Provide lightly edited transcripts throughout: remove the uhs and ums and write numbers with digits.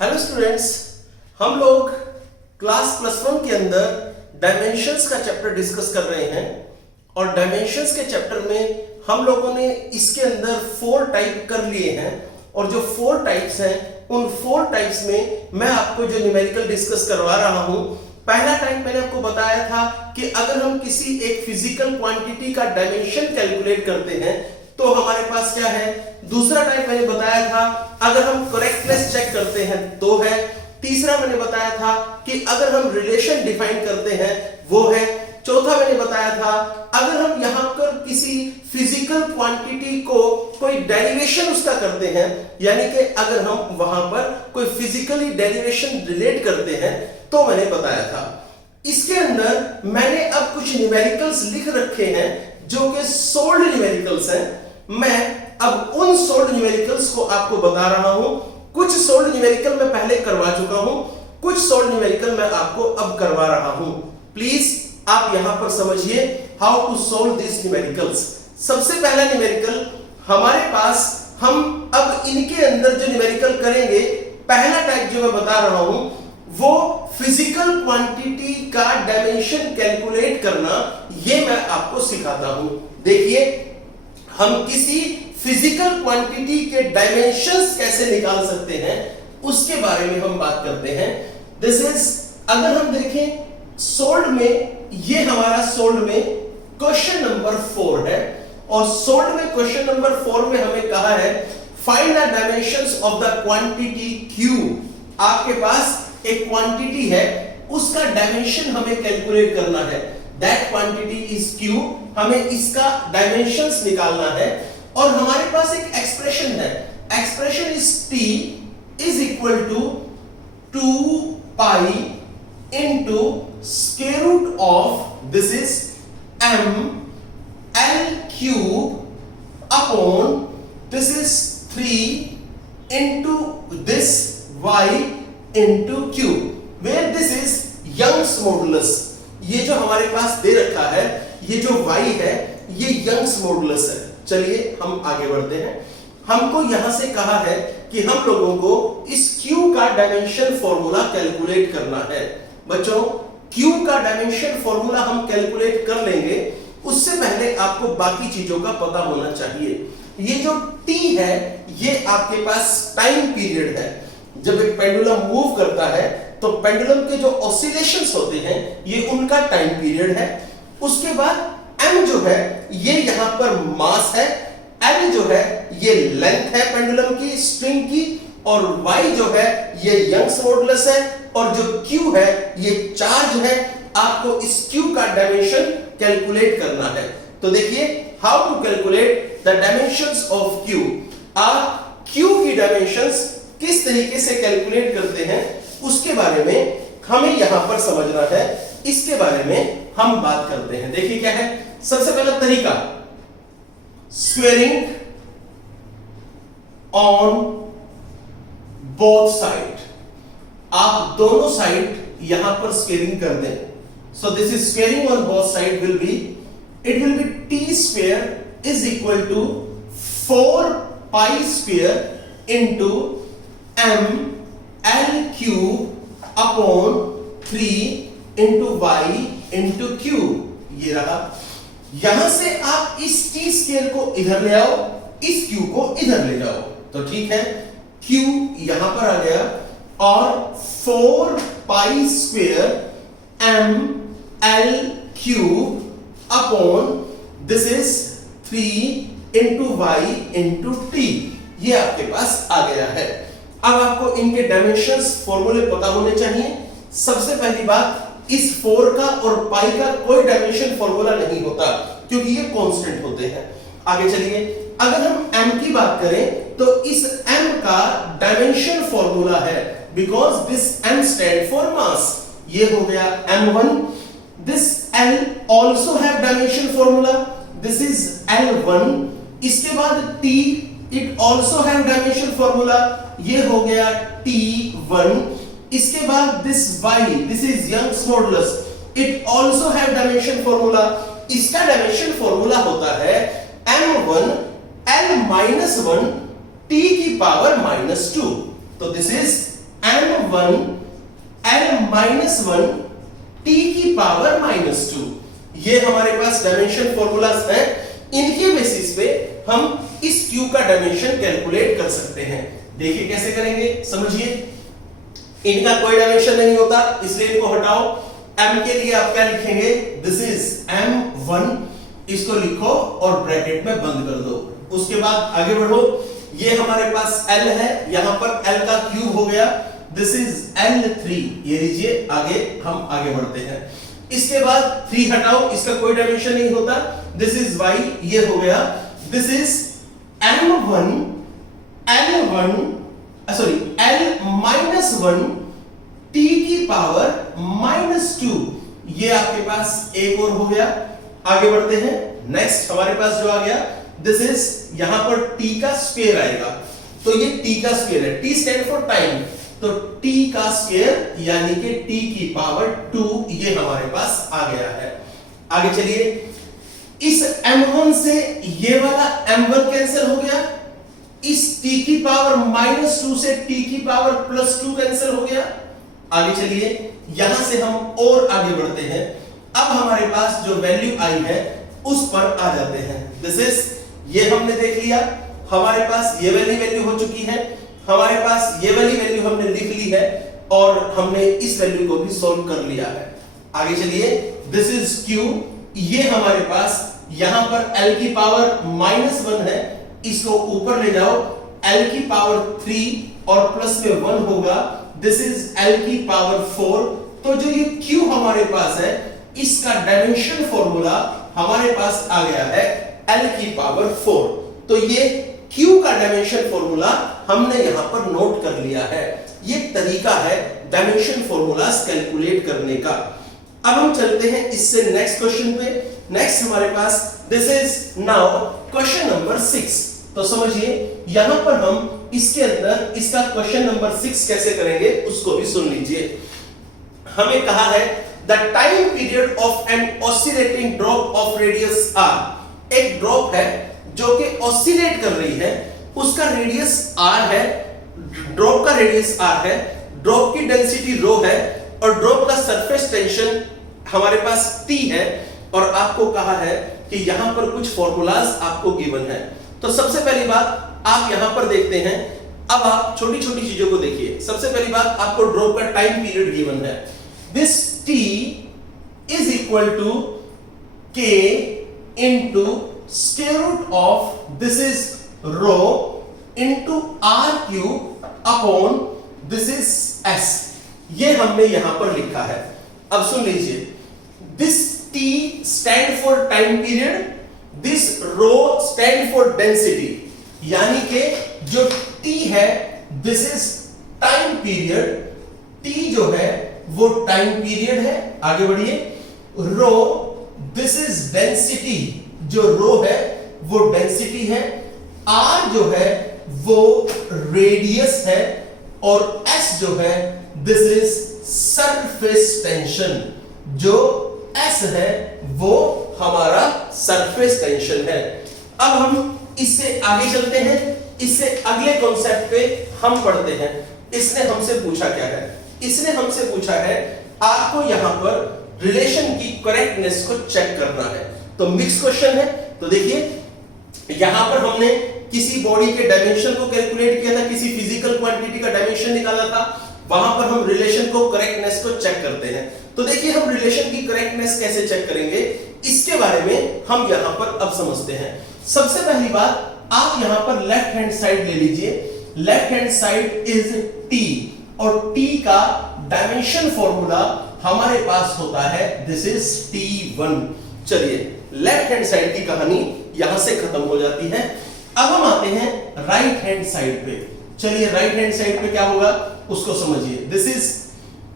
Hello students, हम लोग class +1 के अंदर डायमेंशंस का चैप्टर डिस्कस कर रहे हैं और डायमेंशंस के चैप्टर में हम लोगों ने इसके अंदर 4 टाइप कर लिए हैं और जो 4 टाइप्स हैं उन 4 टाइप्स में मैं आपको जो न्यूमेरिकल डिस्कस करवा रहा हूं। पहला टाइप मैंने आपको बताया था कि अगर हम किसी एक फिजिकल क्वांटिटी का डायमेंशन कैलकुलेट करते हैं तो हमारे पास क्या है। दूसरा टाइप मैंने बताया था अगर हम करेक्टनेस चेक करते हैं तो है। तीसरा मैंने बताया था कि अगर हम रिलेशन डिफाइन करते हैं वो है। चौथा मैंने बताया था अगर हम यहां पर किसी फिजिकल क्वांटिटी को कोई डेरिवेशन उसका करते हैं, यानी कि अगर हम वहां पर कोई फिजिकली डेरिवेशन रिलेट करते हैं तो मैंने बताया था। इसके अंदर मैंने अब कुछ न्यूमेरिकल्स लिख रखे हैं जो कि सोल्ड न्यूमेरिकल्स हैं। मैं अब उन सोल्ड न्यूमेरिकल्स को आपको बता रहा हूं। कुछ सोल्ड न्यूमेरिकल मैं पहले करवा चुका हूं, कुछ सोल्ड न्यूमेरिकल मैं आपको अब करवा रहा हूं। प्लीज आप यहां पर समझिए how to solve this numericals. सबसे पहला न्यूमेरिकल हमारे पास, हम अब इनके अंदर जो न्यूमेरिकल करेंगे, पहला टाइप जो मैं बता रहा हूं वो फिजिकल क्वांटिटी का डायमेंशन कैलकुलेट करना, ये मैं आपको सिखाता हूं। देखिए, हम किसी फिजिकल क्वांटिटी के डायमेंशंस कैसे निकाल सकते हैं उसके बारे में हम बात करते हैं। दिस इज, अगर हम देखें सोल्ड में, ये हमारा सोल्ड में क्वेश्चन नंबर 4 है और सोल्ड में क्वेश्चन नंबर 4 में हमें कहा है find the dimensions of the quantity Q। आपके पास एक क्वांटिटी है, उसका डायमेंशन हमें कैलकुलेट करना है। दैट क्वांटिटी इज Q, हमें इसका डायमेंशंस निकालना है और हमारे पास एक एक्सप्रेशन है। Expression is T is equal to 2 pi into square root of, this is m l cube upon, this is 3 into this y into q, where this is Young's modulus. ये जो हमारे पास दे रखा है, ये जो y है, ये यंग्स मॉडुलस है। चलिए हम आगे बढ़ते हैं। हमको यहां से कहा है कि हम लोगों को इस q का डायमेंशन फॉर्मूला कैलकुलेट करना है। बच्चों, q का डायमेंशन फॉर्मूला हम कैलकुलेट कर लेंगे, उससे पहले आपको बाकी चीजों का पता होना चाहिए। ये जो t है, ये आपके पास टाइम पीरियड है। जब एक पेंडुलम मूव करता है तो पेंडुलम के जो ऑसिलेशंस होते हैं, ये उनका टाइम पीरियड है। उसके बाद m जो है, ये यहां पर मास है, l जो है ये लेंथ है पेंडुलम की, स्ट्रिंग की, और y जो है ये यंग्स मॉडुलस है, और जो q है ये चार्ज है। आपको इस q का डायमेंशन कैलकुलेट करना है। तो देखिए, how to calculate the dimensions of q। आप q की डायमेंशंस किस तरीके से कैलकुलेट करते हैं उसके बारे में हमें यहां पर समझना है। इसके बारे में हम बात करते हैं। देखिए क्या है सबसे पहला तरीका, स्क्वेयरिंग ऑन बोथ साइड। आप दोनों साइड यहां पर स्क्वेयरिंग कर दें। So this is squaring on both side will be, it will be t square is equal to 4 pi square into m l cube upon 3 into y into q। ये रहा। यहां से आप इस t स्क्वायर को इधर ले आओ, इस q को इधर ले जाओ, तो ठीक है। q यहां पर आ गया और 4 pi square m l cube upon, this is 3 into y into t। ये आपके पास आ गया है। अब आपको इनके डायमेंशंस फॉर्मूले पता होने चाहिए। सबसे पहली बात, इस 4 का और पाई का कोई डायमेंशन फॉर्मूला नहीं होता क्योंकि ये कांस्टेंट होते हैं। आगे चलिए, अगर हम m की बात करें तो इस m का डायमेंशन फॉर्मूला है, because this m stand for mass. ये हो गया m1। This l also have dimension formula, this is l1। इसके बाद t, it also have dimension formula, ये हो गया t1। इसके बाद this y, this is Young's modulus, it also have dimension formula. इसका डायमेंशन फॉर्मूला होता है m1 l-1 t की पावर -2। तो this is m1 l-1 t की पावर -2। ये हमारे पास डायमेंशन फॉर्मूलाज हैं, इनके बेसिस पे हम इस क्यू का डायमेंशन कैलकुलेट कर सकते हैं। देखिए कैसे करेंगे, समझिए। इनका कोई डायमेंशन नहीं होता, इसलिए इनको हटाओ। m के लिए आप क्या लिखेंगे, दिस इज m1, इसको लिखो और ब्रैकेट में बंद कर दो। उसके बाद आगे बढ़ो, ये हमारे पास l है, यहां पर l का क्यूब हो गया, दिस इज l3, ये लीजिए। आगे हम आगे बढ़ते हैं। इसके बाद 3 हटाओ, इसका कोई डायमेंशन नहीं होता, दिस इज y, ये हो गया, this is m1 l1 sorry l-1 t की पावर -2, ये आपके पास एक और हो गया। आगे बढ़ते हैं, नेक्स्ट हमारे पास जो आ गया, दिस इज यहां पर t का स्क्वायर आएगा, तो ये t का स्क्वायर है, t स्टैंड फॉर टाइम, तो t का स्क्वायर यानी कि t की पावर 2, ये हमारे पास आ गया है। आगे चलिए, इस m1 से ये वाला m1 कैंसिल हो गया, इस t की पावर -2 से t की पावर +2 कैंसिल हो गया। आगे चलिए, यहां से हम और आगे बढ़ते हैं। अब हमारे पास जो वैल्यू आई है उस पर आ जाते हैं। दिस इज, ये हमने देख लिया, हमारे पास ये वाली वैल्यू हो चुकी है, हमारे पास ये वाली वैल्यू हमने लिख ली है और हमने इस वैल्यू को भी सॉल्व कर लिया है। आगे चलिए, दिस इज q, ये हमारे पास यहां पर l की पावर -1 है, इसको ऊपर ले जाओ, l की पावर 3 और प्लस में 1 होगा, दिस इज l की पावर 4। तो जो ये q हमारे पास है, इसका डायमेंशन फॉर्मूला हमारे पास आ गया है l की पावर 4। तो ये q का डायमेंशन फॉर्मूला हमने यहां पर नोट कर लिया है। ये तरीका है डायमेंशन फॉर्मूलास कैलकुलेट करने का। अब हम चलते हैं इससे नेक्स्ट क्वेश्चन पे। नेक्स्ट हमारे पास this is now question number 6। तो समझिए, यहां पर हम इसके अंदर इसका क्वेश्चन नंबर 6 कैसे करेंगे उसको भी सुन लीजिए। हमें कहा है the time period of an oscillating drop of radius r। एक ड्रॉप है जो कि ऑसिलेट कर रही है, उसका रेडियस r है, ड्रॉप का रेडियस r है, ड्रॉप की डेंसिटी रो है और ड्रॉप का सरफेस टेंशन हमारे पास t है, और आपको कहा है कि यहां पर कुछ फॉर्मूलाज आपको गिवन है। तो सबसे पहली बात आप यहां पर देखते हैं, अब आप छोटी छोटी चीजों को देखिए। सबसे पहली बात, आपको ड्रॉप का टाइम पीरियड गिवन है, this t is equal to k into square root of this is rho into r cube upon this is s। ये हमने यहां पर लिखा है। अब सुन लीजिए, this t stand for time period, this rho stand for density, यानी कि जो t है this is time period, t जो है वो टाइम पीरियड है। आगे बढ़िए, रो दिस इज डेंसिटी, जो रो है वो डेंसिटी है, r जो है वो रेडियस है और s जो है दिस इज सरफेस टेंशन, जो s है वो हमारा सरफेस टेंशन है। अब हम इससे आगे चलते हैं, इससे अगले कॉन्सेप्ट पे हम पढ़ते हैं। इसने हमसे पूछा क्या है, इसने हमसे पूछा है आपको यहां पर रिलेशन की करेक्टनेस को चेक करना है। तो मिक्स क्वेश्चन है। तो देखिए, यहां पर हमने किसी बॉडी के डायमेंशन को कैलकुलेट किया था, किसी फिजिकल क्वांटिटी का डायमेंशन निकाला था, वहां पर हम रिलेशन को करेक्टनेस को चेक करते हैं। तो देखिए, हम रिलेशन की करेक्टनेस कैसे चेक करेंगे इसके बारे में हम यहां पर अब समझते हैं। सबसे पहली बात, आप यहां पर लेफ्ट हैंड साइड ले लीजिए, left hand side is t और t का डायमेंशन फॉर्मूला हमारे पास होता है दिस इज t1। चलिए, लेफ्ट हैंड साइड की कहानी यहां से खत्म हो जाती है। अब हम आते हैं राइट हैंड साइड पे। चलिए, राइट हैंड साइड पे क्या होगा उसको समझिए। दिस इज,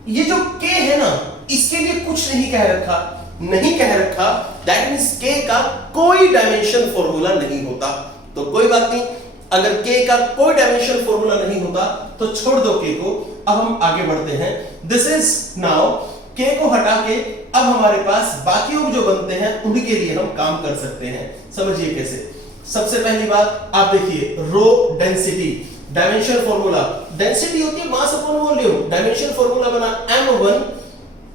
ये जो k है ना, इसके लिए कुछ नहीं कह रखा, नहीं कह रखा, दैट मींस k का कोई डायमेंशन फॉर्मूला नहीं होता। तो कोई बात नहीं, अगर k का कोई डायमेंशन फॉर्मूला नहीं होता तो छोड़ दो k को। अब हम आगे बढ़ते हैं। दिस इज नाउ, k को हटा के अब हमारे पास बाकी जो बनते हैं उनके लिए हम काम कर सकते हैं। समझिए कैसे। सबसे पहली बात आप देखिए, rho density, dimension formula, density होती है mass upon volume, dimension formula बना m1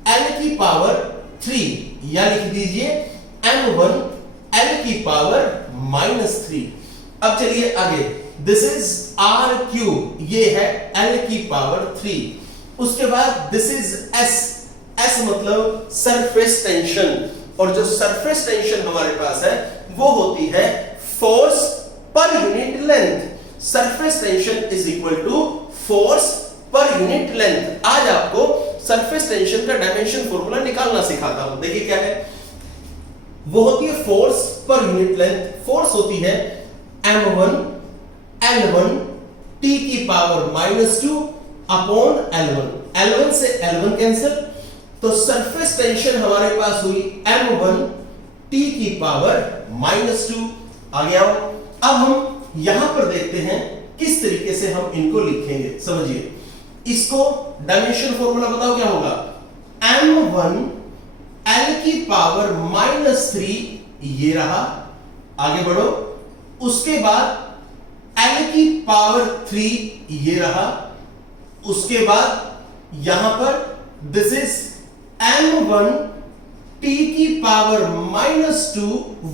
l की पावर 3, या लिख दीजिए m1 l की पावर -3। अब चलिए आगे, दिस इज r क्यूब, ये है l की पावर 3। उसके बाद दिस इज s मतलब सरफेस टेंशन, और जो सरफेस टेंशन हमारे पास है वो होती है force per unit length. Surface tension is equal to force per unit length. आज आपको सरफेस टेंशन का डायमेंशन फॉर्मूला निकालना सिखाता हूं। देखिए क्या है, वो होती है force per unit length. Force होती है m1 L1 t की पावर -2 अपॉन L1। L1 से L1 कैंसिल, तो सरफेस टेंशन हमारे पास हुई m1 t की पावर -2। आगे आओ, अब हम यहां पर देखते हैं किस तरीके से हम इनको लिखेंगे। समझिए, इसको डायमेंशन फॉर्मूला बताओ क्या होगा, m1 l की पावर -3 ये रहा, आगे बढ़ो, उसके बाद l की पावर 3 ये रहा, उसके बाद यहां पर दिस इज m1 t की पावर -2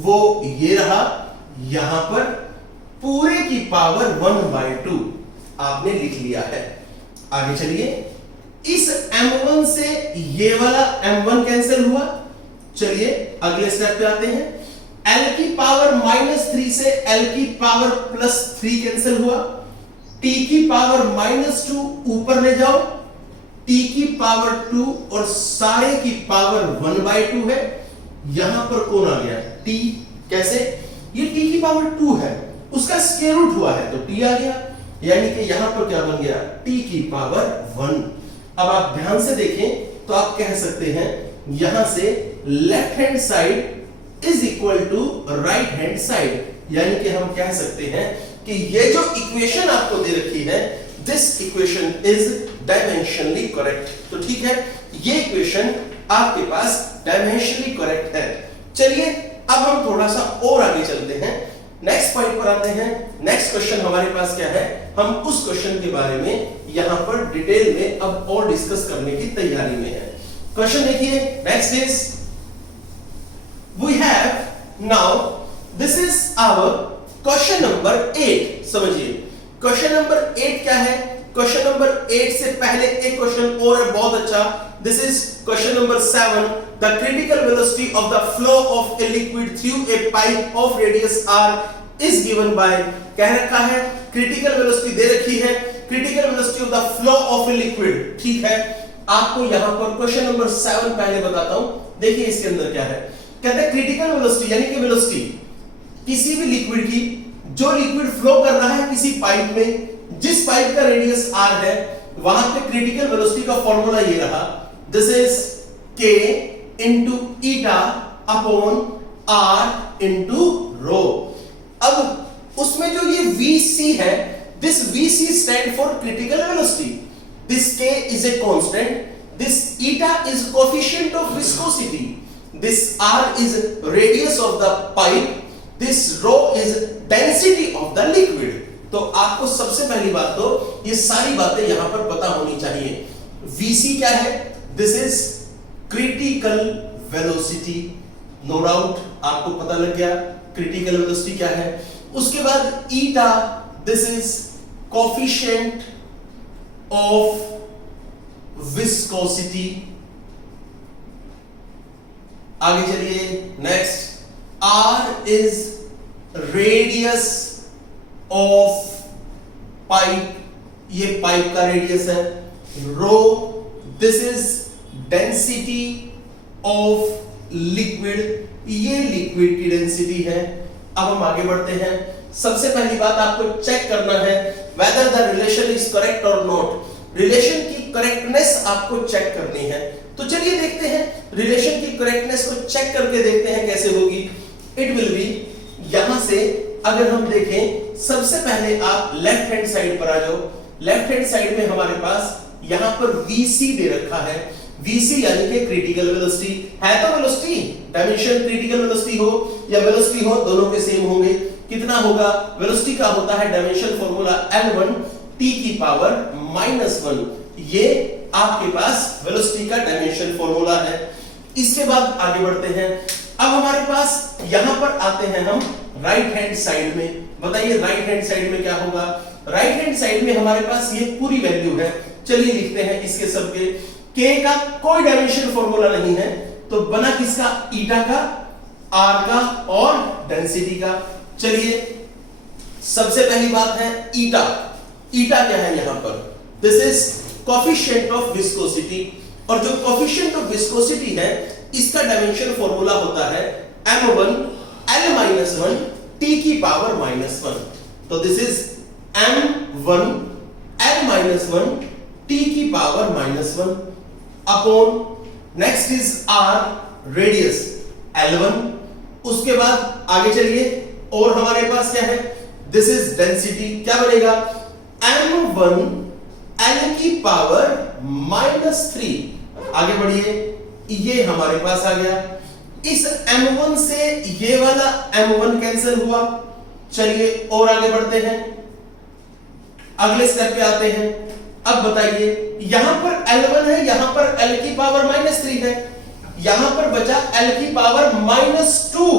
वो ये रहा, यहां पर पूरे की पावर 1/2 आपने लिख लिया है। आगे चलिए, इस m1 से ये वाला m1 कैंसिल हुआ। चलिए अगले स्टेप पे आते हैं, l की पावर -3 से l की पावर +3 कैंसिल हुआ, t की पावर -2 ऊपर ले जाओ, t की पावर 2 और सारे की पावर 1/2 है। यहां पर कौन आ गया, t। कैसे, ये t की पावर 2 है, उसका स्क्वायर रूट हुआ है तो t आ गया, यानी कि यहां पर क्या बन गया, t की पावर 1। अब आप ध्यान से देखें तो आप कह सकते हैं यहां से left hand side is equal to right hand side, यानी कि हम कह सकते हैं कि ये जो इक्वेशन आपको दे रखी है, this equation is dimensionally correct. तो ठीक है, ये इक्वेशन आपके पास डायमेंशनली करेक्ट है। चलिए अब हम थोड़ा सा और आगे चलते हैं, नेक्स्ट पॉइंट पर आते हैं। नेक्स्ट क्वेश्चन हमारे पास क्या है, हम उस क्वेश्चन के बारे में यहां पर डिटेल में अब और डिस्कस करने की तैयारी में है। क्वेश्चन देखिए, next is we have now, this is our question number 8। समझिए क्वेश्चन नंबर 8 क्या है। क्वेश्चन नंबर 8 से पहले एक क्वेश्चन और है बहुत अच्छा, this is question number 7। The critical velocity of the flow of a liquid through a pipe of radius r is given by, कह रखा है critical velocity दे रखी है, critical velocity of the flow of a liquid। ठीक है, आपको यहां पर क्वेश्चन नंबर 7 पहले बताता हूं। देखिए इसके अंदर क्या है, कहते हैं क्रिटिकल वेलोसिटी यानी कि वेलोसिटी किसी भी लिक्विड की, जो लिक्विड फ्लो कर रहा है किसी पाइप में, जिस पाइप का रेडियस r है, वहां पे क्रिटिकल वेलोसिटी का फॉर्मूला ये रहा, this is k into eta upon r into rho। अब उसमें जो ये vc है, this vc stand for critical velocity, this k is a constant, this eta is coefficient of viscosity, this r is radius of the pipe, this rho is density of the liquid। तो आपको सबसे पहली बात तो ये सारी बातें यहां पर पता होनी चाहिए। vc क्या है, this is critical velocity, no doubt आपको पता लग गया क्रिटिकल वेलोसिटी क्या है। उसके बाद eta, this is coefficient of viscosity. आगे चलिए, next, R is radius of pipe, ये पाइप का रेडियस है। Rho, this is density of liquid, ये लिक्विड की डेंसिटी है। अब हम आगे बढ़ते हैं। सबसे पहली बात आपको चेक करना है whether the relation is correct or not। Relation की करेक्टनेस आपको चेक करनी है। तो चलिए देखते हैं रिलेशन की करेक्टनेस को चेक करके देखते हैं कैसे होगी। इट विल बी, यहां से अगर हम देखें, सबसे पहले आप लेफ्ट हैंड साइड पर आ जाओ। लेफ्ट हैंड साइड में हमारे पास यहां पर vc दे रखा है, vc यानी कि क्रिटिकल वेलोसिटी है। तो वेलोसिटी डायमेंशन क्रिटिकल वेलोसिटी हो या वेलोसिटी हो, दोनों के सेम होंगे। कितना होगा, वेलोसिटी का होता है डायमेंशन फॉर्मूला L1 टी की पावर -1। ये आपके पास वेलोसिटी का डायमेंशन फॉर्मूला है। इसके बाद आगे बढ़ते हैं। अब हमारे पास यहां पर आते हैं हम राइट हैंड साइड में। बताइए राइट हैंड साइड में क्या होगा? राइट हैंड साइड में हमारे पास ये पूरी वैल्यू है। चलिए लिखते हैं इसके सबके। के का कोई डायमेंशन फॉर्मूला नहीं है, तो बना किसका? ईटा का, आर का और डेंसिटी का। चलिए सबसे पहली बात है ईटा। ईटा क्या है यहां पर? This is coefficient of viscosity, और जो कोएफिशिएंट ऑफ विस्कोसिटी है इसका डायमेंशन फॉर्मूला होता है m1 L-1 t की पावर -1। तो this is m1 L-1 t की power -1 upon next is r radius L1। उसके बाद आगे चलिए, और हमारे पास क्या है? This is density. क्या बनेगा? m1 L की पावर -3। आगे बढ़िए, ये हमारे पास आ गया। इस m1 से ये वाला m1 कैंसिल हुआ। चलिए और आगे बढ़ते हैं, अगले स्टेप पे आते हैं। अब बताइए, यहां पर L1 है, यहां पर L की पावर -3 है, यहां पर बचा L की पावर -2,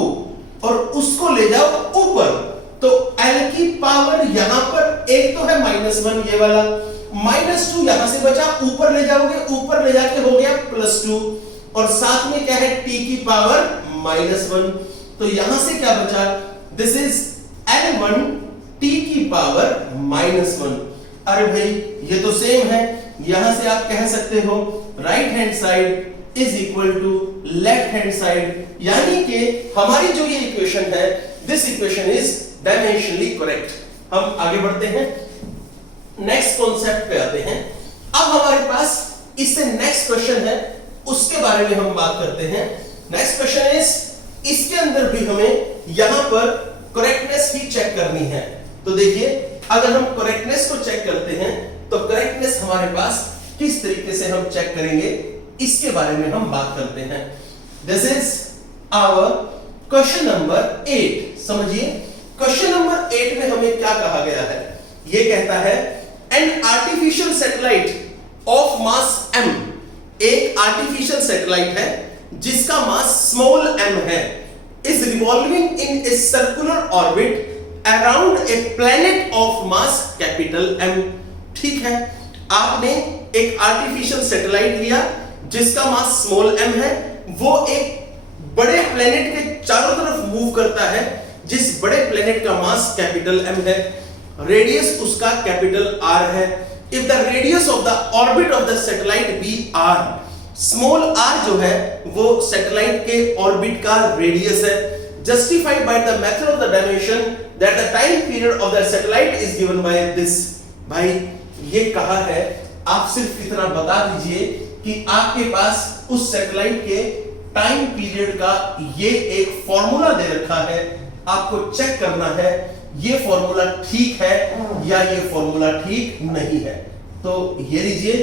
और उसको ले जाओ ऊपर। तो L की पावर यहां पर एक तो है -1, ये वाला -2 यहां से बचा, ऊपर ले जाओगे, ऊपर ले जाके हो गया +2, और साथ में क्या है? t की पावर -1। तो यहां से क्या बचा? दिस इज L1 t की पावर -1। अरे भाई ये तो सेम है। यहां से आप कह सकते हो right hand side is equal to left hand side, यानी कि हमारी जो ये इक्वेशन है, this equation is dimensionally correct. हम आगे बढ़ते हैं, नेक्स्ट कॉन्सेप्ट पे आते हैं। अब हमारे पास इससे नेक्स्ट क्वेश्चन है, उसके बारे में हम बात करते हैं। नेक्स्ट क्वेश्चन इज, इसके अंदर भी हमें यहां पर करेक्टनेस ही चेक करनी है। तो देखिए, अगर हम करेक्टनेस को चेक करते हैं तो करेक्टनेस हमारे पास किस तरीके से हम चेक करेंगे, इसके बारे में हम बात करते हैं। This is our question number 8। समझिए, क्वेश्चन नंबर 8 में हमें क्या कहा गया है? ये कहता है an artificial satellite of mass m, एक आर्टिफिशियल सैटेलाइट है जिसका मास स्मॉल m है, is revolving in a circular orbit around a planet of mass capital M। ठीक है, आपने एक आर्टिफिशियल सैटेलाइट लिया जिसका मास स्मॉल m है, वो एक बड़े प्लैनेट के चारों तरफ मूव करता है, जिस बड़े प्लैनेट का मास कैपिटल M है, रेडियस उसका कैपिटल R है। If the radius of the orbit of the satellite be R, small r जो है वो सैटेलाइट के ऑर्बिट का रेडियस है, justified by the method of the dimension that the time period of the satellite is given by this। भाई ये कहा है, आप सिर्फ इतना बता दीजिए कि आपके पास उस सैटेलाइट के टाइम पीरियड का ये एक फॉर्मूला दे रखा है, आपको चेक करना है ये फॉर्मूला ठीक है या ये फॉर्मूला ठीक नहीं है। तो ये लीजिए,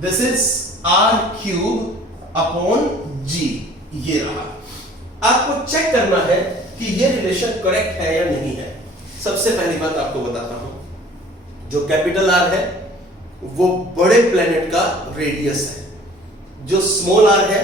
this is r³ upon g, ये रहा। आपको चेक करना है कि ये रिलेशन करेक्ट है या नहीं है। सबसे पहली बात आपको बताता हूं, जो कैपिटल R है वो बड़े प्लेनेट का रेडियस है, जो स्मॉल r है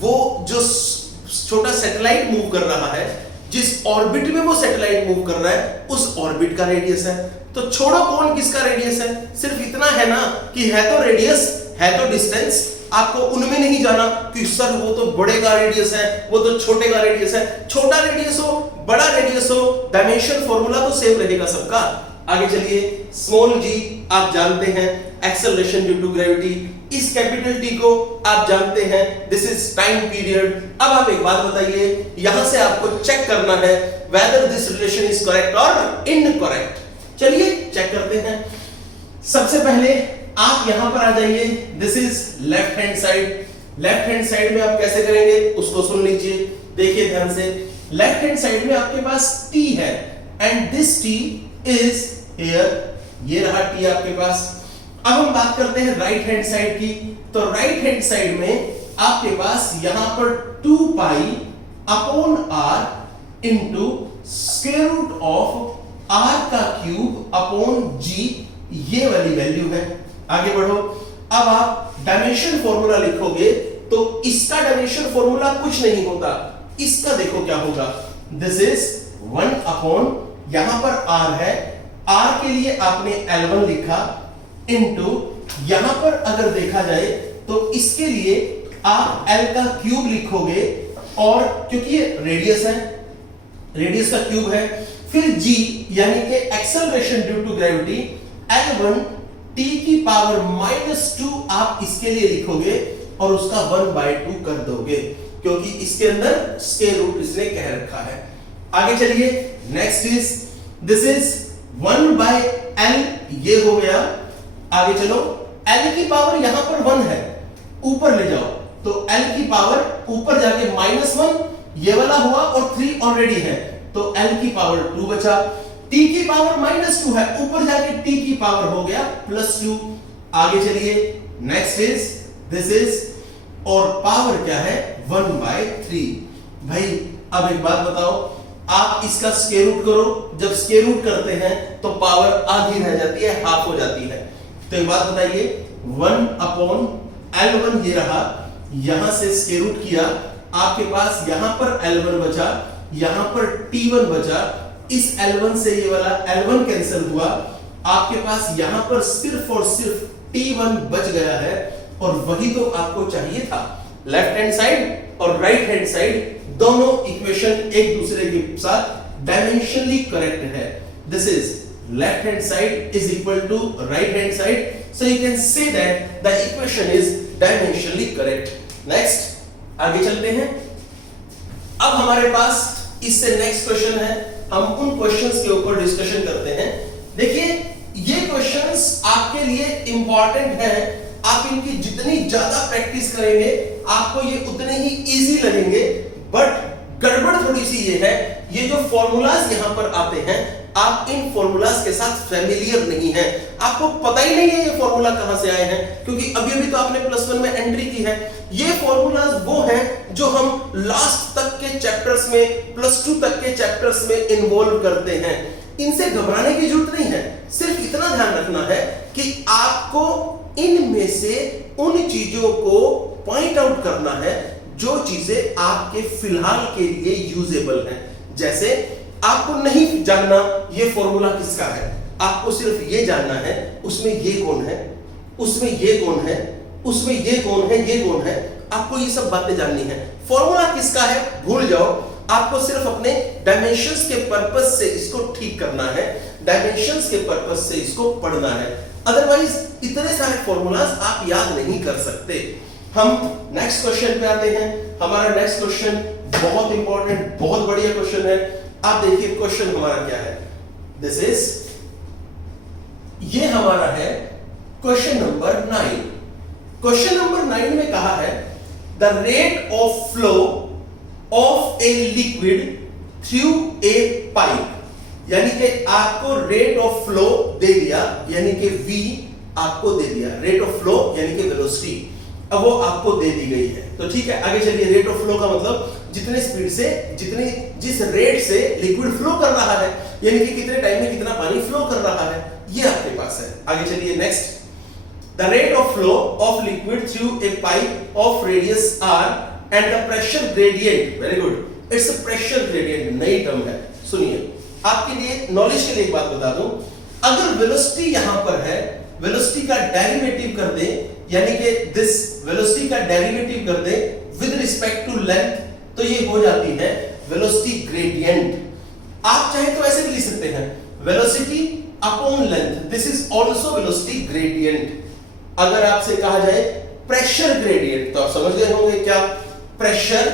वो जो छोटा सैटेलाइट मूव कर रहा है, जिस ऑर्बिट में वो सैटेलाइट मूव कर रहा है, उस ऑर्बिट का रेडियस है। तो छोड़ो कौन किसका रेडियस है, सिर्फ इतना है ना कि है तो रेडियस है तो डिस्टेंस। आपको उनमें नहीं जाना कि सर वो तो बड़े का रेडियस है, वो तो छोटे का रेडियस है। छोटा रेडियस हो बड़ा रेडियस हो, डायमेंशन फॉर्मूला तो सेम रहेगा सबका। आगे चलिए, स्मॉल g आप जानते हैं एक्सेलरेशन ड्यू टू ग्रेविटी, इस कैपिटल T को आप जानते हैं दिस इज टाइम पीरियड। अब आप एक बात बताइए, यहां से आपको चेक करना है whether this relation is correct or incorrect। चलिए चेक करते हैं। सबसे पहले आप यहां पर आ जाइए, this is left hand side. Left hand side में आप कैसे करेंगे उसको सुन लीजिए, देखिए ध्यान से। लेफ्ट हैंड साइड में आपके पास T है and this T is here, ये रहा T आपके पास। अब हम बात करते हैं राइट हैंड साइड की। तो राइट हैंड साइड में आपके पास यहां पर 2 pi upon r into square root of r का क्यूब अपॉन g, ये वाली वैल्यू है। आगे बढ़ो, अब आप डायमेंशन फॉर्मूला लिखोगे तो इसका डायमेंशन फॉर्मूला कुछ नहीं होता, इसका देखो क्या होगा, दिस इज 1 अपॉन, यहां पर r है, r के लिए आपने L1 लिखा इनटू, यहां पर अगर देखा जाए तो इसके लिए आप L का क्यूब लिखोगे, और क्योंकि ये रेडियस है, रेडियस का क्यूब है, फिर g यानी कि acceleration due to gravity, L1 t की पावर -2 आप इसके लिए लिखोगे और उसका 1/2 कर दोगे, क्योंकि इसके अंदर स्क्वायर रूट इसने कह रखा है। आगे चलिए, next is this is 1/l, ये हो गया। आगे चलो, l की पावर यहां पर 1 है, ऊपर ले जाओ तो l की पावर ऊपर जाके -1 ये वाला हुआ, और 3 ऑलरेडी है तो l की पावर 2 बचा, t की पावर -2 है, ऊपर जाके t की पावर हो गया +2। आगे चलिए, नेक्स्ट इज दिस इज, और पावर क्या है 1/3। भाई अब एक बात बताओ, आप इसका स्क्वायर रूट करो, जब स्क्वायर रूट करते हैं तो पावर आधी रह जाती है, हाफ हो जाती है। तो एक बात बताइए, 1 अपॉन L1 ये रहा, यहां से स्क्वायर रूट किया, आपके पास यहां पर L1 बचा, यहां पर T1 बचा, इस L1 से ये वाला L1 कैंसिल हुआ, आपके पास यहां पर सिर्फ और सिर्फ T1 बच गया है, और वही तो आपको चाहिए था। लेफ्ट हैंड साइड और राइट हैंड साइड दोनों इक्वेशन एक दूसरे के साथ डायमेंशनली करेक्ट है। This is left hand side is equal to right hand side, so you can say that the equation is dimensionally correct. Next आगे चलते हैं। अब हमारे पास इससे नेक्स्ट क्वेश्चन है, हम उन क्वेश्चंस के ऊपर डिस्कशन करते हैं। देखिए ये क्वेश्चंस आपके लिए इंपॉर्टेंट है, आप इनकी जितनी ज्यादा प्रैक्टिस करेंगे आपको ये उतने ही इजी लगेंगे, बट गड़बड़ थोड़ी सी ये है, ये जो फॉर्मूलाज यहां पर आते हैं आप इन फॉर्मूलाज के साथ फैमिलियर नहीं है, आपको पता ही नहीं है ये फॉर्मूला कहां से आए हैं, क्योंकि अभी अभी तो आपने +1 में एंट्री की है। ये फॉर्मूलाज वो हैं जो हम लास्ट तक के चैप्टर्स में, +2 तक के चैप्टर्स में इन्वॉल्व करते हैं। इनसे घबराने की जरूरत नहीं है, सिर्फ इतना ध्यान रखना है कि आपको इनमें से उन चीजों को पॉइंट आउट करना है जो चीजें आपके फिलहाल के लिए यूजेबल हैं। जैसे आपको नहीं जानना ये फॉर्मूला किसका है, आपको सिर्फ ये जानना है उसमें ये कौन है, उसमें ये कौन है, उसमें ये कौन है, ये कौन है, आपको ये सब बातें जाननी है। फॉर्मूला किसका है भूल जाओ, आपको सिर्फ अपने डायमेंशंस के पर्पस से इसको ठीक करना है, डायमेंशंस के पर्पस से इसको पढ़ना है, अदरवाइज इतने सारे फॉर्मूलाज आप याद नहीं कर सकते। हम नेक्स्ट क्वेश्चन पे आते हैं। हमारा नेक्स्ट क्वेश्चन बहुत इंपॉर्टेंट, बहुत बढ़िया क्वेश्चन है। आप देखिए क्वेश्चन हमारा क्या है, दिस इज, ये हमारा है क्वेश्चन नंबर 9। क्वेश्चन नंबर 9 में कहा है the rate of flow of a liquid through a pipe, यानी कि आपको रेट ऑफ फ्लो दे दिया, यानी कि v आपको दे दिया, रेट ऑफ फ्लो यानी कि वेलोसिटी अब वो आपको दे दी गई है। तो ठीक है, आगे चलिए। रेट ऑफ फ्लो का मतलब जितने स्पीड से, जिस रेट से लिक्विड फ्लो कर रहा है, यानी कि कितने टाइम में कितना पानी फ्लो कर रहा है, ये आपके पास है। आगे चलिए next, the rate of flow of liquid through a pipe of radius r and the pressure gradient, very good, it's a pressure gradient, नई टर्म है। सुनिए, आपके लिए नॉलेज के लिए एक बात बता दूं, अगर वेलोसिटी यहां पर है, वेलोसिटी का डेरिवेटिव कर दे, यानी कि दिस वेलोसिटी का डेरिवेटिव कर दे विद रिस्पेक्ट टू लेंथ, तो ये हो जाती है वेलोसिटी ग्रेडियंट। आप चाहे तो ऐसे भी लिख सकते हैं, velocity upon length, this is also velocity gradient. अगर आपसे कहा जाए प्रेशर ग्रेडियंट, तो आप समझ गए होंगे क्या, pressure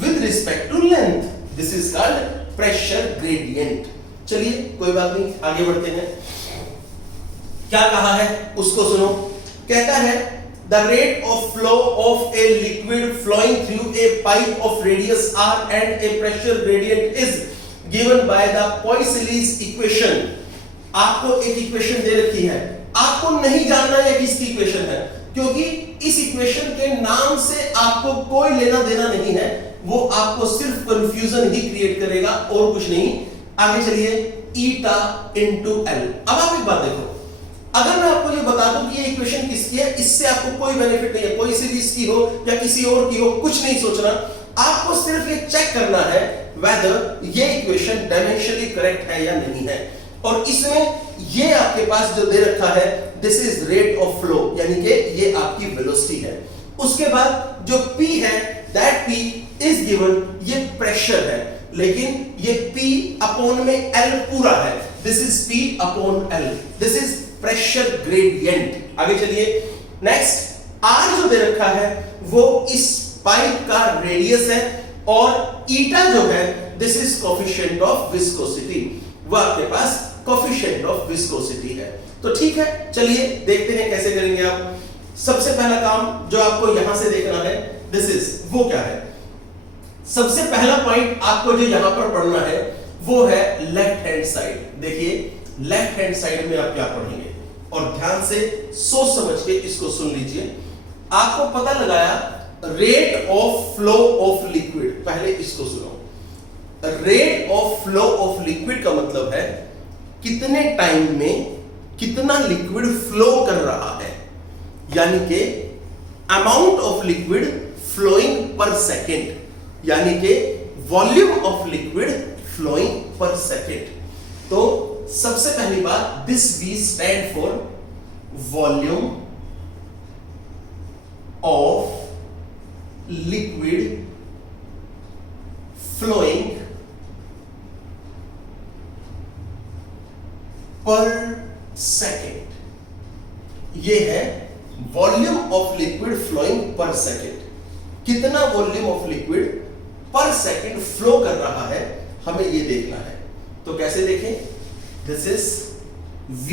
with respect to length, this is called pressure gradient. चलिए कोई बात नहीं, आगे बढ़ते हैं। क्या कहा है उसको सुनो, कहता है the rate of flow of a liquid flowing through a pipe of radius r and a pressure gradient is given by the Poiseuille's equation. आपको एक इक्वेशन दे रखी है, आपको नहीं जानना है किसकी इक्वेशन है, क्योंकि इस इक्वेशन के नाम से आपको कोई लेना देना नहीं है, वो आपको सिर्फ कंफ्यूजन ही क्रिएट करेगा और कुछ नहीं। आगे चलिए, ईटा इनटू एल। अब आप एक बात देखो, अगर मैं आपको ये बता दूं कि ये इक्वेशन किसकी है, इससे आपको कोई बेनिफिट नहीं है, कोई सीरीज की हो या किसी और की हो, कुछ नहीं सोचना, आपको सिर्फ ये चेक करना है वेदर ये इक्वेशन डायमेंशनली करेक्ट है या नहीं है। और इसमें ये आपके पास जो दे रखा है, this is rate of flow, यानी कि ये आपकी वेलोसिटी है। उसके बाद जो P है, दैट P इज गिवन, ये प्रेशर है, लेकिन ये P अपॉन में L पूरा है, this is P upon L, this is pressure gradient. आगे चलिए, नेक्स्ट R जो दे रखा है वो इस पाइप का रेडियस है, और ईटा जो है this is coefficient of viscosity, वो आपके पास कोफिशिएंट ऑफ विस्कोसिटी है। तो ठीक है, चलिए देखते हैं कैसे करेंगे आप। सबसे पहला काम जो आपको यहां से देखना है, दिस इज, वो क्या है, सबसे पहला पॉइंट आपको जो यहां पर पढ़ना है वो है लेफ्ट हैंड साइड। देखिए लेफ्ट हैंड साइड में आप क्या पढ़ेंगे, और ध्यान से सोच समझ के इसको सुन लीजिए। आपको पता लगाया rate of flow of liquid, पहले इसको सुनो। Rate of flow of liquid का मतलब है कितने टाइम में कितना लिक्विड फ्लो कर रहा है, यानी कि amount of liquid flowing per second, यानी कि volume of liquid flowing per second. तो सबसे पहली बात, this V stand for volume of liquid flowing per second. ये है volume of liquid flowing per second, कितना volume of liquid per second flow कर रहा है, हमें ये देखना है। तो कैसे देखें, this is V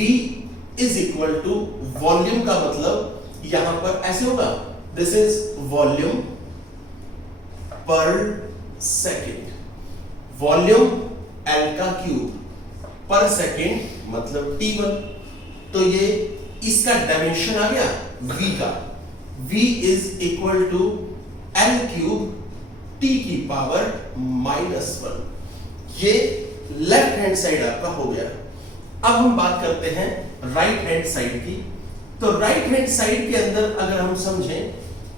is equal to volume का मतलब यहां पर ऐसे होगा, this is volume per second, volume L का क्यूब पर सेकेंड मतलब T1। तो ये इसका डायमेंशन आ गया V का, V is equal to L cube T की पावर -1। ये लेफ्ट हैंड साइड आपका हो गया। अब हम बात करते हैं राइट हैंड साइड की। तो राइट हैंड साइड के अंदर अगर हम समझें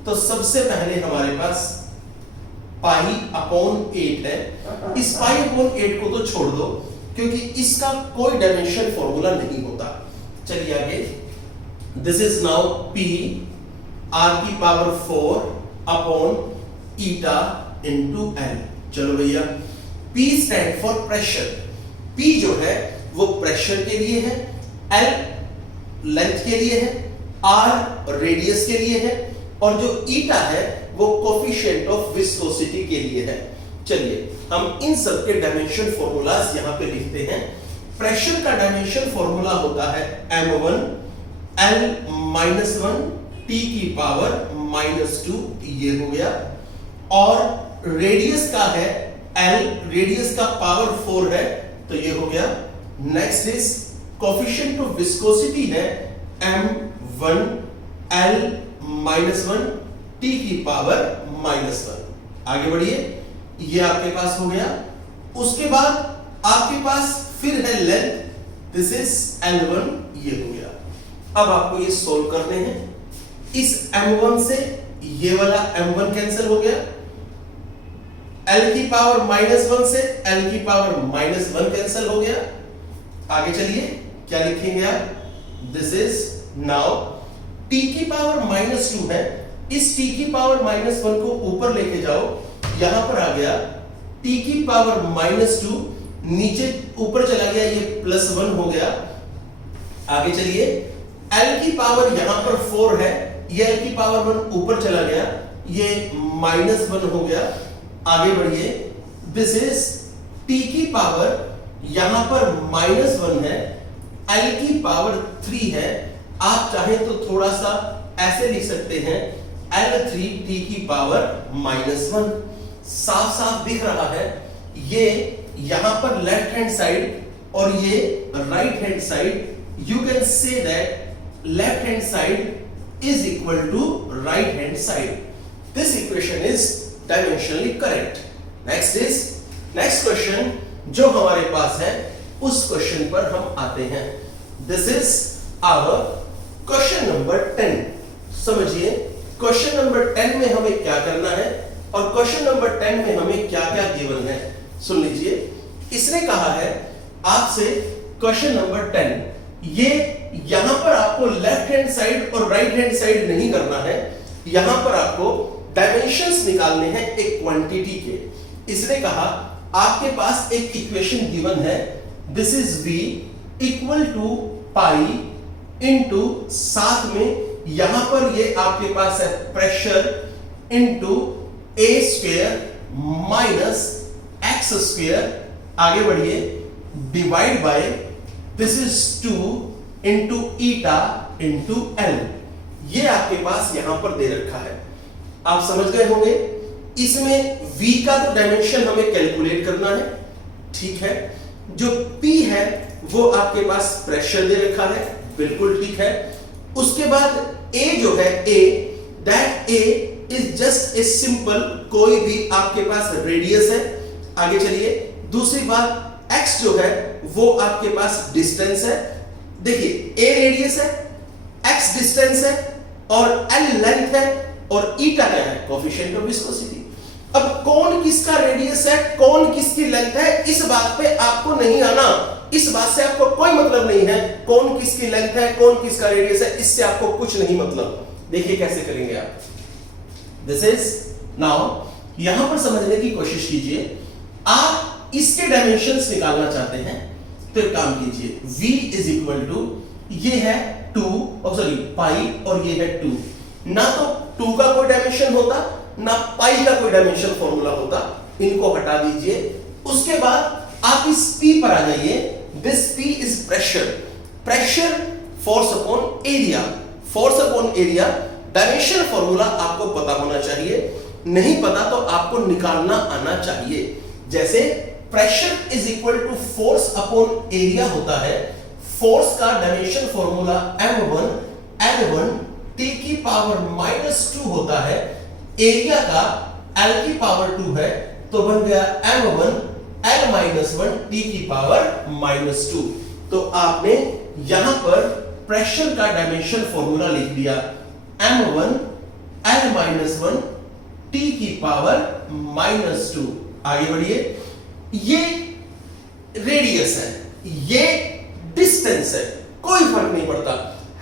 तो सबसे पहले हमारे पास पाई अपॉन 8 है। इस पाई अपॉन 8 को तो छोड़ दो, क्योंकि इसका कोई डायमेंशन फॉर्मूला नहीं होता। चलिए आगे, this is now P R की पावर 4 अपॉन ईटा इनटू L। चलो भैया, P stand for pressure, P जो है वो प्रेशर के लिए है, L लेंथ के लिए है, R रेडियस के लिए है, और जो ईटा है वो कोफिशिएंट ऑफ विस्कोसिटी के लिए है। चलिए हम इन सब के डायमेंशन फॉर्मूलाज यहां पे लिखते हैं। प्रेशर का डायमेंशन फॉर्मूला होता है m1 L -1 T की पावर -2, ये हो गया। और रेडियस का है L, रेडियस का पावर 4 है, तो ये हो गया। Next is coefficient of viscosity है m1 L -1 T की पावर -1। आगे बढ़िए, ये आपके पास हो गया। उसके बाद आपके पास फिर है लेंथ, दिस इज L1, ये हो गया। अब आपको ये सोल्व करने हैं। इस m1 से ये वाला m1 कैंसिल हो गया, L की पावर -1 से L की पावर -1 कैंसिल हो गया। आगे चलिए, क्या लिखेंगे आप, दिस इज नाउ T की पावर -2 है, इस T की पावर -1 को ऊपर लेके जाओ, यहां पर आ गया T की पावर -2, नीचे ऊपर चला गया, ये +1 हो गया। आगे चलिए, L की पावर यहां पर 4 है, ये L की पावर 1 ऊपर चला गया, ये -1 हो गया। आगे बढ़िए, दिस इज T की पावर यहां पर -1 है, L की पावर 3 है। आप चाहें तो थोड़ा सा ऐसे लिख सकते हैं, L3 T की पावर -1। साफ साफ दिख रहा है, ये यहां पर लेफ्ट हैंड साइड और ये right hand side. You can say that left hand side is equal to right hand side. This equation is dimensionally correct. Next question जो हमारे पास है, उस क्वेश्चन पर हम आते हैं। This is our question number 10। समझिए क्वेश्चन नंबर 10 में हमें क्या करना है और क्वेश्चन नंबर 10 में हमें क्या क्या गिवन है। सुन लीजिए, इसने कहा है आपसे क्वेश्चन नंबर 10, ये यहां पर आपको लेफ्ट हैंड साइड और राइट हैंड साइड नहीं करना है, यहां पर आपको डायमेंशंस निकालने हैं एक क्वांटिटी के। इसने कहा आपके पास एक इक्वेशन गिवन है, this is v equal to pi into, साथ में यहां पर ये आपके पास है pressure into a square minus x square, आगे बढ़िए, divide by this is 2 into eta into L. ये आपके पास यहां पर दे रखा है, आप समझ गए होंगे। इसमें v का तो डायमेंशन हमें कैलकुलेट करना है, ठीक है। जो p है वो आपके पास प्रेशर दे रखा है, बिल्कुल ठीक है। उसके बाद a जो है a, that a is just a simple, कोई भी आपके पास रेडियस है। आगे चलिए, दूसरी बात x जो है वो आपके पास डिस्टेंस है। देखिए a रेडियस है, x डिस्टेंस है और l लेंथ है और ईटा क्या है, कोएफिशिएंट ऑफ विस्कोसिटी। अब कौन किसका रेडियस है, कौन किसकी लेंथ है, इस बात पे आपको नहीं आना, इस बात से आपको कोई मतलब नहीं है कौन किसकी लेंथ है, कौन किसका रेडियस है, इससे आपको कुछ नहीं मतलब। देखिए कैसे करेंगे आप। दिस इज नाउ, यहां पर समझने की कोशिश कीजिए। आप इसके डायमेंशंस निकालना चाहते हैं तो एक काम कीजिए, v इज इक्वल टू, ये है 2 सॉरी पाई और ये है 2, ना तो 2 का कोई डायमेंशन होता ना पाई का कोई डायमेंशन फॉर्मूला होता, इनको हटा दीजिए। उसके बाद आप इस p पर आ जाइए, this p is pressure, pressure force upon area, force upon area. Dimension formula आपको पता होना चाहिए, नहीं पता तो आपको निकालना आना चाहिए। जैसे pressure is equal to force upon area होता है, फोर्स का dimension formula m1 L1 t की पावर -2 होता है, एरिया का L की पावर 2 है, तो बन गया m1 L-1 t की पावर -2। तो आपने यहां पर प्रेशर का डायमेंशन फॉर्मूला लिख दिया, m1 L-1 t की पावर -2। आगे बढ़िए, ये रेडियस है, ये डिस्टेंस है, कोई फर्क नहीं पड़ता,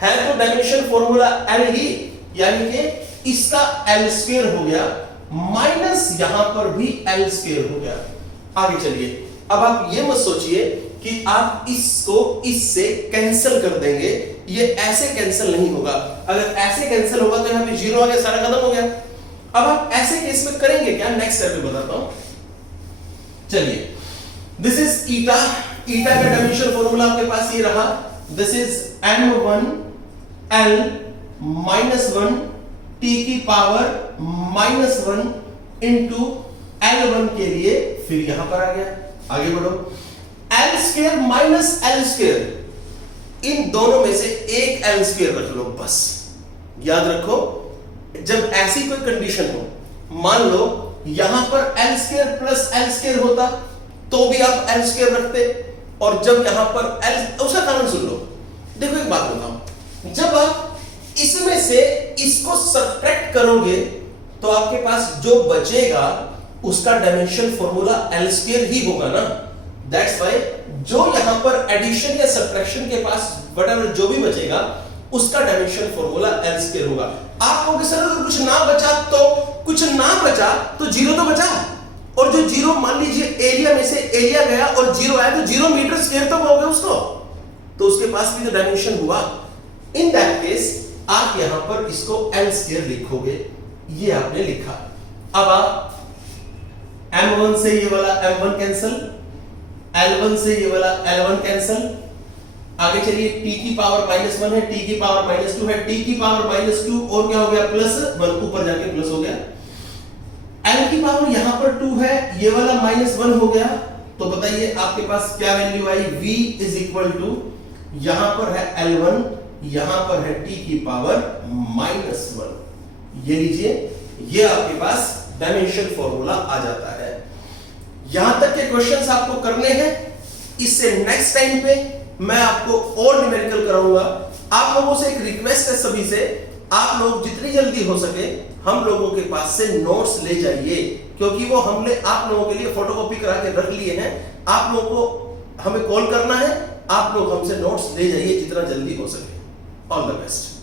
है तो डायमेंशन फॉर्मूला L ही, यानी कि इसका L स्क्वायर हो गया, माइनस यहां पर भी L स्क्वायर हो गया। आगे चलिए, अब आप ये मत सोचिए कि आप इसको इससे कैंसिल कर देंगे, ये ऐसे कैंसिल नहीं होगा। अगर ऐसे कैंसिल होगा तो यहां पे 0 आ गया, सारा खत्म हो गया। अब आप ऐसे केस में करेंगे क्या, नेक्स्ट स्टेप में बताता हूं। चलिए, दिस इज ईटा, ईटा का डायमेंशन फॉर्मूला आपके पास ये रहा, this is m1 L-1 t की पावर -1 इंटू L1 के लिए, फिर यहां पर आ गया। आगे बढ़ो, L square minus L square, इन दोनों में से एक L स्क्वायर रख लो बस। याद रखो, जब ऐसी कोई कंडीशन हो, मान लो यहां पर L square plus L square होता तो भी आप L स्क्वायर रखते, और जब यहां पर L, उसका कारण सुन लो। देखो एक बात बताऊं, जब आप इसमें से इसको सब्ट्रैक्ट करोगे तो आपके पास जो बचेगा उसका डायमेंशन फॉर्मूला L स्क्वायर ही होगा ना। दैट्स व्हाई जो यहां पर एडिशन या सब्ट्रैक्शन के पास व्हाटएवर जो भी बचेगा उसका डायमेंशन फॉर्मूला L स्क्वायर होगा। आप कहोगे सर अगर कुछ ना बचा तो 0 तो बचा, और जो 0 मान लीजिए एरिया में से एरिया गया और 0 आया तो 0 मीटर स्क्वायर तो कहोगे उसको, तो उसके पास भी तो डायमेंशन हुआ। इन दैट केस आप यहां पर इसको L स्क्वायर लिखोगे, ये आपने लिखा। अब आप m1 से ये वाला m1 कैंसिल, L1 से ये वाला L1 कैंसिल। आगे चलिए, t की पावर -1 है, t की पावर -2 है, t की पावर -2 और क्या हो गया +1, ऊपर जाके प्लस हो गया। L की पावर यहां पर 2 है, ये वाला -1 हो गया, तो बताइए आपके पास क्या वैल्यू आई, v इज इक्वल टू, यहां पर है L1, यहां पर है t की पावर -1। ये लीजिए, ये आपके पास डायमेंशन फॉर्मूला आ जाता है। यहां तक के क्वेश्चंस आपको करने हैं, इससे नेक्स्ट टाइम पे मैं आपको और न्यूमेरिकल कराऊंगा, आप लोगों से एक रिक्वेस्ट है सभी से, आप लोग जितनी जल्दी हो सके हम लोगों के पास से नोट्स ले जाइए, क्योंकि वो हमने आप लोगों के लिए फोटोकॉपी करा के रख लिए हैं। आप लोगों को हमें कॉल करना है, आप लोग हमसे नोट्स ले जाइए जितना जल्दी हो सके। All the best.